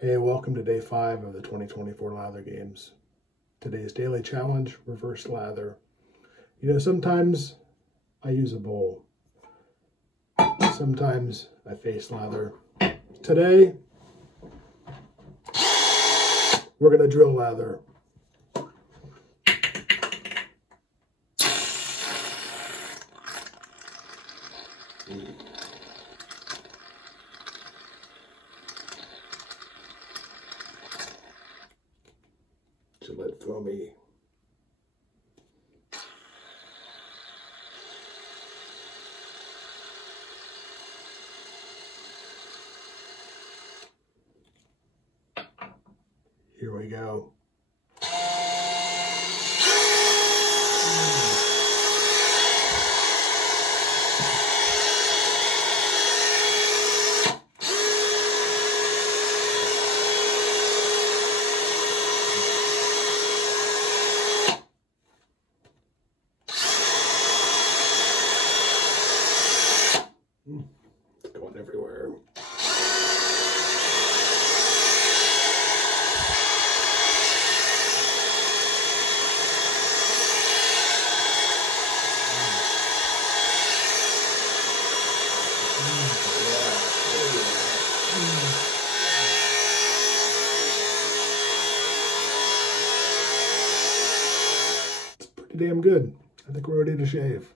Hey, welcome to day 5 of the 2024 Lather games. Today's daily challenge, reverse lather. You know, sometimes I use a bowl. Sometimes I face lather. Today, we're going to drill lather. Gillette foamy. Here we go. It's going everywhere. It's pretty damn good. I think we're ready to shave.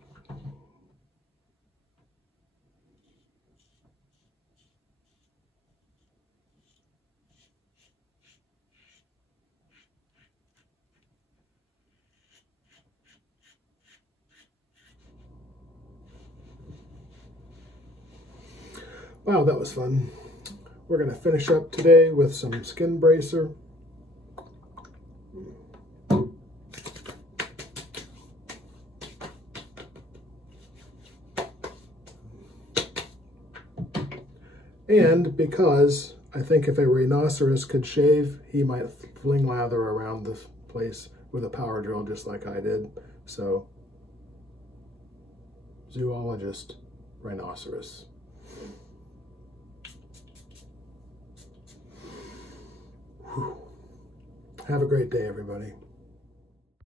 Wow, that was fun. We're going to finish up today with some skin bracer. And because I think if a rhinoceros could shave, he might fling lather around this place with a power drill just like I did. So, zoologist, rhinoceros. Whew. Have a great day, everybody.